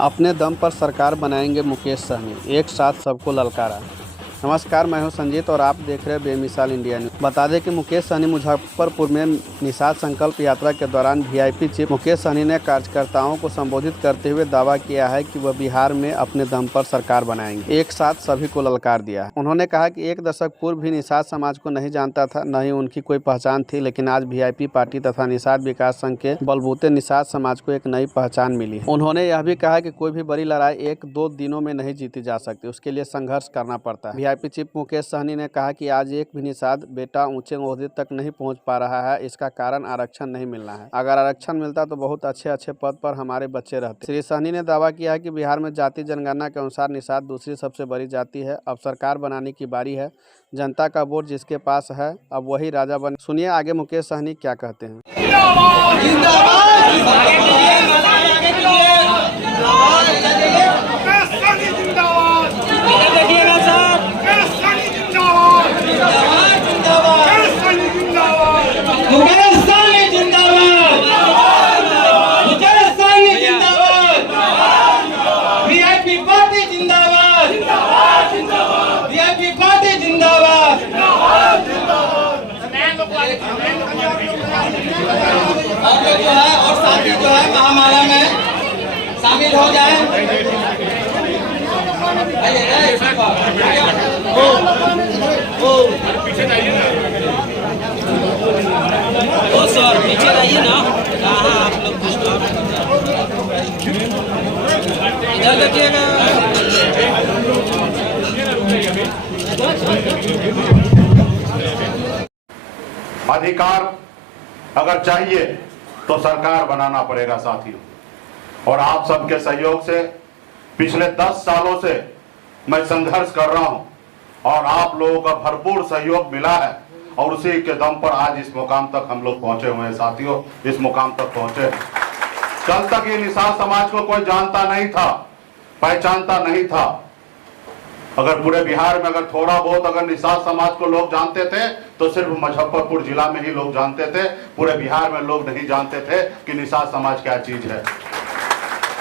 अपने दम पर सरकार बनाएंगे मुकेश सहनी, एक साथ सबको ललकारा। नमस्कार, मैं हूं संजीत और आप देख रहे हैं बेमिसाल इंडिया न्यूज। बता दें कि मुकेश सहनी मुजफ्फरपुर में निषाद संकल्प यात्रा के दौरान वीआईपी चीफ मुकेश सहनी ने कार्यकर्ताओं को संबोधित करते हुए दावा किया है कि वह बिहार में अपने दम पर सरकार बनाएंगे, एक साथ सभी को ललकार दिया। उन्होंने कहा कि एक दशक पूर्व भी निषाद समाज को नहीं जानता था, न ही उनकी कोई पहचान थी, लेकिन आज वीआईपी पार्टी तथा निषाद विकास संघ के बलबूते निषाद समाज को एक नई पहचान मिली है। उन्होंने यह भी कहा कि कोई भी बड़ी लड़ाई एक दो दिनों में नहीं जीती जा सकती, उसके लिए संघर्ष करना पड़ता है। वीआईपी चीफ मुकेश सहनी ने कहा कि आज एक भी निषाद बेटा ऊंचे ओहदे तक नहीं पहुंच पा रहा है, इसका कारण आरक्षण नहीं मिलना है। अगर आरक्षण मिलता तो बहुत अच्छे पद पर हमारे बच्चे रहते। श्री सहनी ने दावा किया है कि बिहार में जाति जनगणना के अनुसार निषाद दूसरी सबसे बड़ी जाति है। अब सरकार बनाने की बारी है, जनता का वोट जिसके पास है अब वही राजा बने। सुनिए आगे मुकेश सहनी क्या कहते हैं। और लोग जो है और साथी जो है महामाला में शामिल हो जाए। पीछे जाइए ना, ओ सर पीछे रहिए ना। कहाँ आप लोग इधर देखिएगा। अधिकार अगर चाहिए तो सरकार बनाना पड़ेगा साथियों, और आप सबके सहयोग से पिछले 10 सालों से मैं संघर्ष कर रहा हूं और आप लोगों का भरपूर सहयोग मिला है और उसी के दम पर आज इस मुकाम तक हम लोग पहुंचे हुए हैं साथियों, इस मुकाम तक पहुंचे हैं। कल तक ये निषाद समाज को कोई जानता नहीं था, पहचानता नहीं था। अगर पूरे बिहार में अगर थोड़ा बहुत अगर निषाद समाज को लोग जानते थे तो सिर्फ मुजफ्फरपुर जिला में ही लोग जानते थे, पूरे बिहार में लोग नहीं जानते थे कि निषाद समाज क्या चीज है।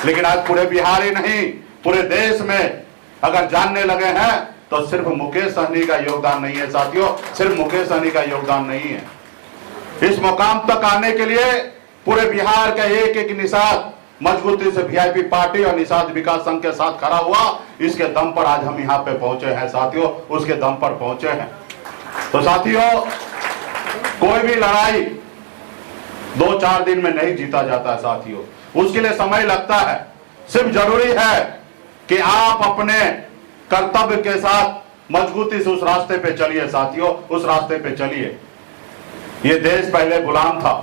लेकिन आज पूरे बिहार ही नहीं पूरे देश में अगर जानने लगे हैं तो सिर्फ मुकेश सहनी का योगदान नहीं है साथियों, सिर्फ मुकेश सहनी का योगदान नहीं है। इस मुकाम तक आने के लिए पूरे बिहार का एक एक निषाद मजबूती से वीआईपी पार्टी और निषाद विकास संघ के साथ खड़ा हुआ, इसके दम पर आज हम यहाँ पे पहुंचे हैं साथियों, उसके दम पर पहुंचे हैं। तो साथियों, कोई भी लड़ाई 2-4 दिन में नहीं जीता जाता है साथियों, उसके लिए समय लगता है। सिर्फ जरूरी है कि आप अपने कर्तव्य के साथ मजबूती से उस रास्ते पे चलिए साथियों, उस रास्ते पे चलिए। ये देश पहले गुलाम था,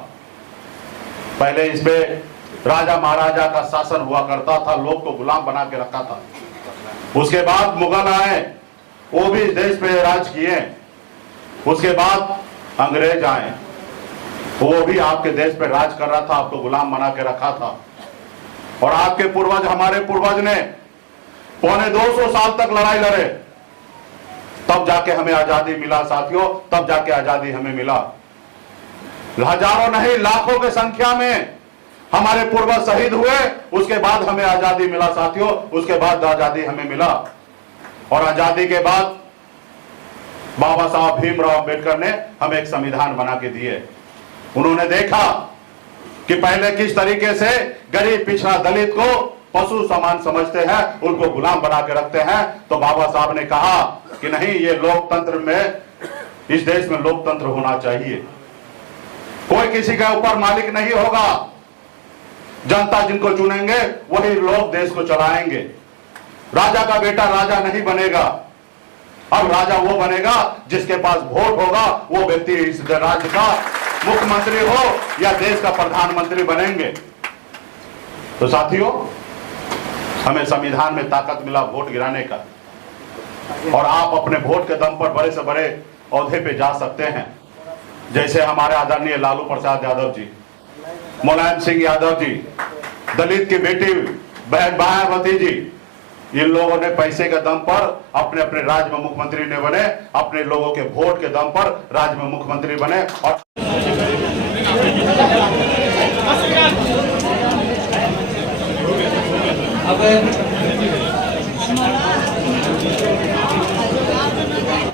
पहले इसमें राजा महाराजा का शासन हुआ करता था, लोग को गुलाम बना के रखा था। उसके बाद मुगल आए, वो भी देश पे राज किए। उसके बाद अंग्रेज आए, वो भी आपके देश पे राज कर रहा था, आपको गुलाम बना के रखा था। और आपके पूर्वज, हमारे पूर्वज ने 250 साल तक लड़ाई लड़े, तब जाके हमें आजादी मिला साथियों, तब जाके आजादी हमें मिला। हजारों नहीं लाखों की संख्या में हमारे पूर्वज शहीद हुए, उसके बाद हमें आजादी मिला साथियों, उसके बाद आजादी हमें मिला। और आजादी के बाद बाबा साहब भीमराव अंबेडकर ने हमें एक संविधान बना के दिए। उन्होंने देखा कि पहले किस तरीके से गरीब पिछड़ा दलित को पशु समान समझते हैं, उनको गुलाम बना के रखते हैं। तो बाबा साहब ने कहा कि नहीं, ये लोकतंत्र में, इस देश में लोकतंत्र होना चाहिए। कोई किसी के ऊपर मालिक नहीं होगा, जनता जिनको चुनेंगे वही लोग देश को चलाएंगे। राजा का बेटा राजा नहीं बनेगा, अब राजा वो बनेगा जिसके पास वोट होगा, वो व्यक्ति इस राज्य का मुख्यमंत्री हो या देश का प्रधानमंत्री बनेंगे। तो साथियों, हमें संविधान में ताकत मिला वोट गिराने का, और आप अपने वोट के दम पर बड़े से बड़े ओहदे पे जा सकते हैं। जैसे हमारे आदरणीय लालू प्रसाद यादव जी, मुलायम सिंह यादव जी, दलित की बेटी बहन मायावती जी, इन लोगों ने पैसे के दम पर अपने अपने राज्य में मुख्यमंत्री ने बने, अपने लोगों के वोट के दम पर राज्य में मुख्यमंत्री बने। और अब